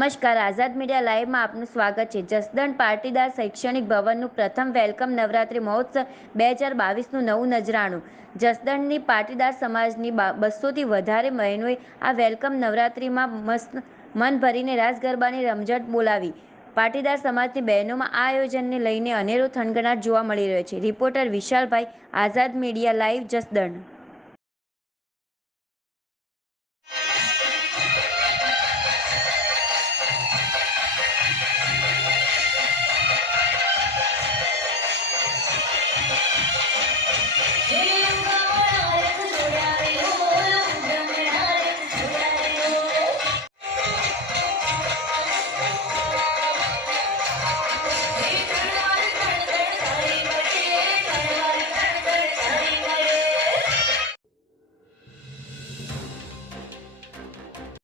નમસ્કાર, આઝાદ મીડિયા લાઈવમાં આપનું સ્વાગત છે. જસદણ પાટીદાર શૈક્ષણિક ભવનનું પ્રથમ વેલકમ નવરાત્રી મહોત્સવ 2022નું નવું નજરાણું. જસદણની પાટીદાર સમાજની 200થી વધારે બહેનોએ આ વેલકમ નવરાત્રીમાં મન ભરીને રાસ ગરબાની રમઝટ બોલાવી. પાટીદાર સમાજની બહેનોમાં આ આયોજનને લઈને અનેરો થનગનાટ જોવા મળી રહ્યો છે. રિપોર્ટર વિશાલભાઈ, આઝાદ મીડિયા લાઈવ, જસદણ.